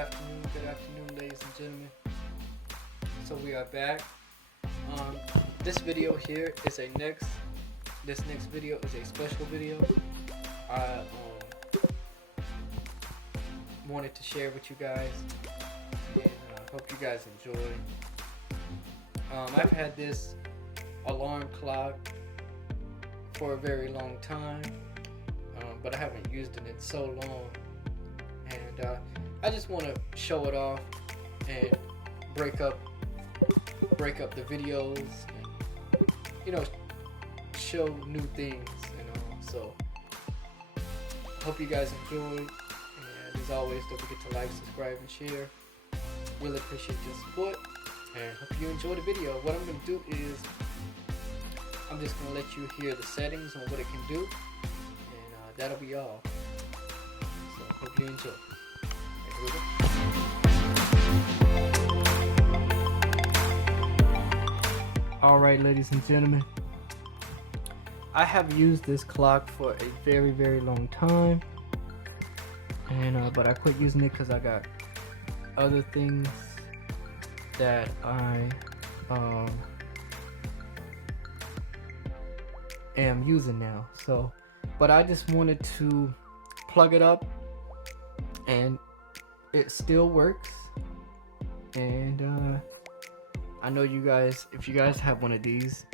Good afternoon, ladies and gentlemen. So we are back. This video here is this next video is a special video. I wanted to share with you guys, and I hope you guys enjoy. I've had this alarm clock for a very long time, but I haven't used it in so long, and I just want to show it off and break up the videos and show new things, so hope you guys enjoy, and as always, don't forget to like, subscribe, and share. Really appreciate your support, and hope you enjoy the video. What I'm going to do is I'm just going to let you hear the settings on what it can do, and that'll be all. So hope you enjoy. Here we go. Alright, ladies and gentlemen, I have used this clock for a very, very long time, and but I quit using it because I got other things that I am using now. So, but I just wanted to plug it up, and it still works, and I know you guys, if you guys have one of these,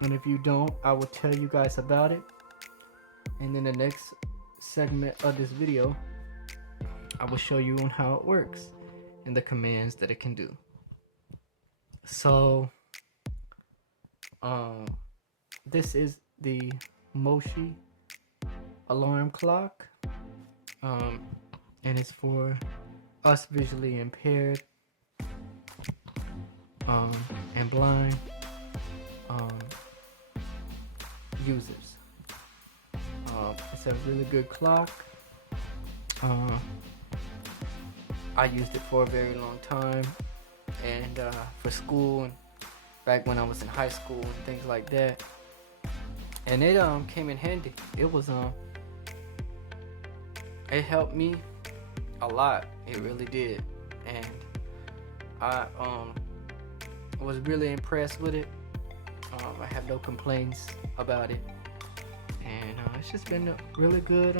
and if you don't, I will tell you guys about it, and in the next segment of this video I will show you on how it works and the commands that it can do. So this is the Moshi alarm clock, and it's for us visually impaired and blind users. It's a really good clock. I used it for a very long time, and for school, and back when I was in high school and things like that, and it came in handy. It was it helped me a lot. It really did, and I was really impressed with it. I have no complaints about it, and it's just been a really good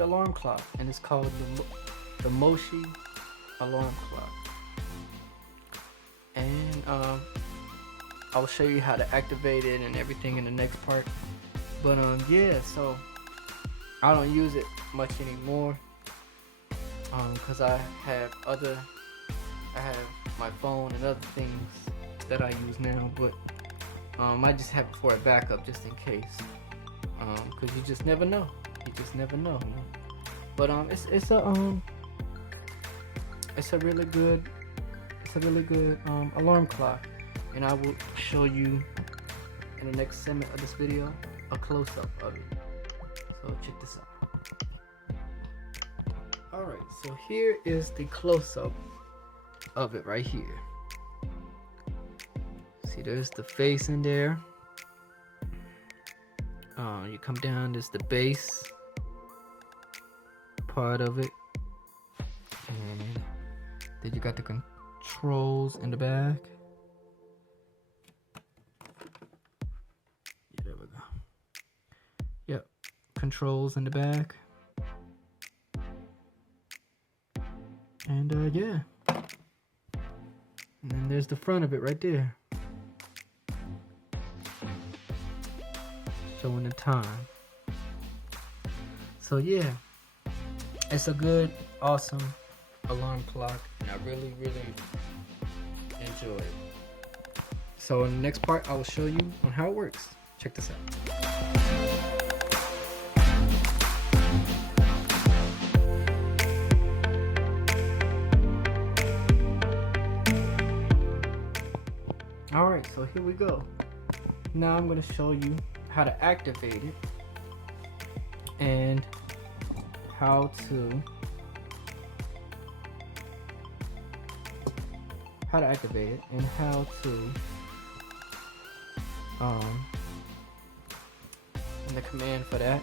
alarm clock, and it's called the Moshi alarm clock. And I'll show you how to activate it and everything in the next part. But yeah, so I don't use it much anymore, because I have my phone and other things that I use now, but I just have it for a backup just in case, because you just never know. But it's a really good alarm clock, and I will show you in the next segment of this video a close-up of it. So check this out. Alright, so here is the close-up of it right here. See, there's the face in there. You come down, there's the base part of it, and then you got the controls in the back. Yeah, there we go. Yep, controls in the back, and yeah, and then there's the front of it right there, showing the time. So yeah, it's a good, awesome alarm clock, and I really enjoy it. So in the next part, I will show you on how it works. Check this out. Alright, so here we go. Now I'm going to show you how to activate it, and how to activate it, and how to and the command for that,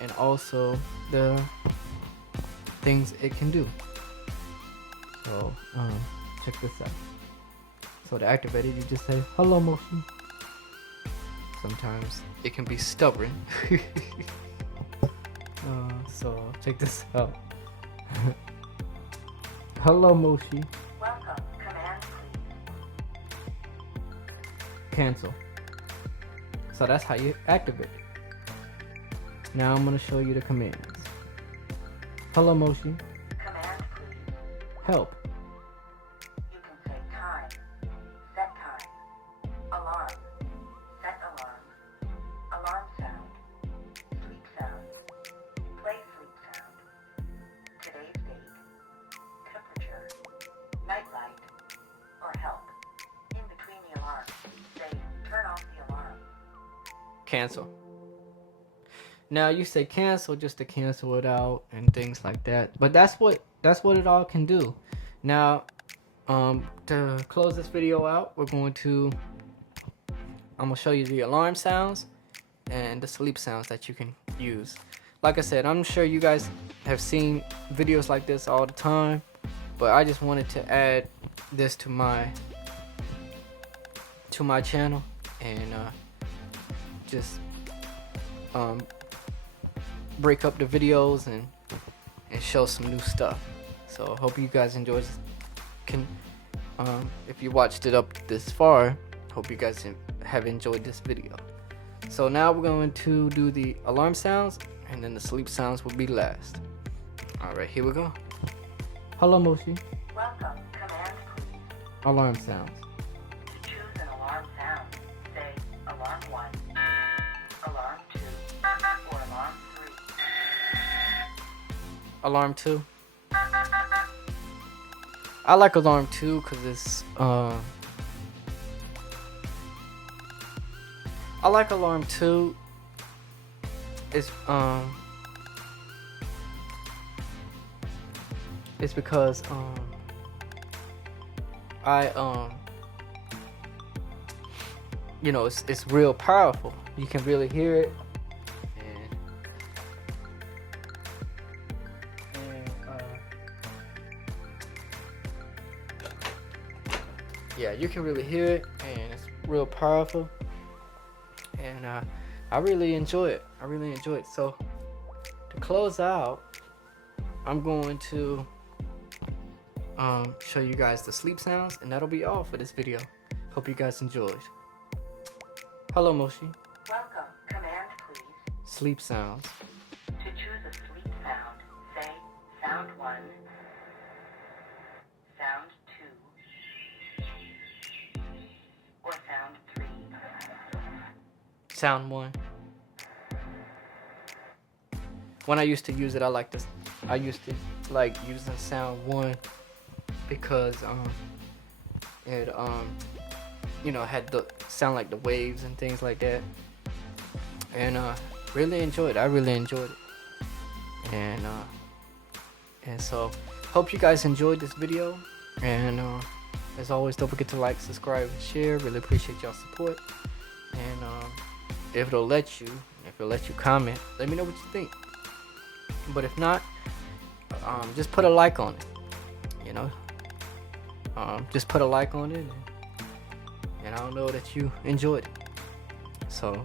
and also the things it can do. So check this out. So to activate it, you just say hello Moshi. Sometimes it can be stubborn. So check this out. Hello Moshi. Welcome. Command, please. Cancel. So that's how you activate it. Now I'm going to show you the commands. Hello Moshi. Command, please. Help. You can say time, set time, alarm, set alarm, alarm sound, sleep sound, play sleep sound, today's date, temperature, night light, or help. In between the alarms, say turn off the alarm. Cancel. Now you say cancel just to cancel it out and things like that. But that's what it all can do. Now, to close this video out, I'm gonna show you the alarm sounds and the sleep sounds that you can use. Like I said, I'm sure you guys have seen videos like this all the time, but I just wanted to add this to my channel and just break up the videos and show some new stuff. So I hope you guys enjoy this. If you watched it up this far, hope you guys have enjoyed this video. So now we're going to do the alarm sounds, and then the sleep sounds will be last. Alright, here we go. Hello Moshi. Welcome. Command, please. Alarm sounds. To choose an alarm sound, say alarm 1, alarm 2, or alarm 3. Alarm 2. I like alarm 2 because it's I like alarm 2. It's because you know, it's real powerful. You can really hear it. Yeah, you can really hear it, and it's real powerful, and I really enjoy it. So to close out, I'm going to show you guys the sleep sounds, and that'll be all for this video. Hope you guys enjoyed. Hello Moshi. Welcome. Command, please. Sleep sounds. To choose a sleep sound, say sound 1, sound 2, or sound 3. Sound 1. When I used to use it, I used to like using sound 1 because it you know, had the sound like the waves and things like that, and really enjoyed it. I really enjoyed it, and so hope you guys enjoyed this video, and as always, don't forget to like, subscribe, and share. Really appreciate y'all support, and if it'll let you comment, let me know what you think. But if not, just put a like on it, you know. Just put a like on it, and I'll know that you enjoyed it. So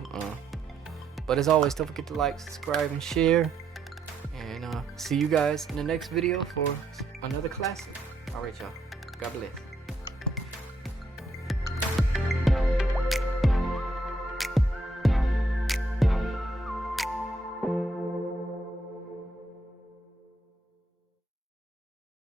but as always, don't forget to like, subscribe, and share, and see you guys in the next video for another classic. Alright y'all, God bless.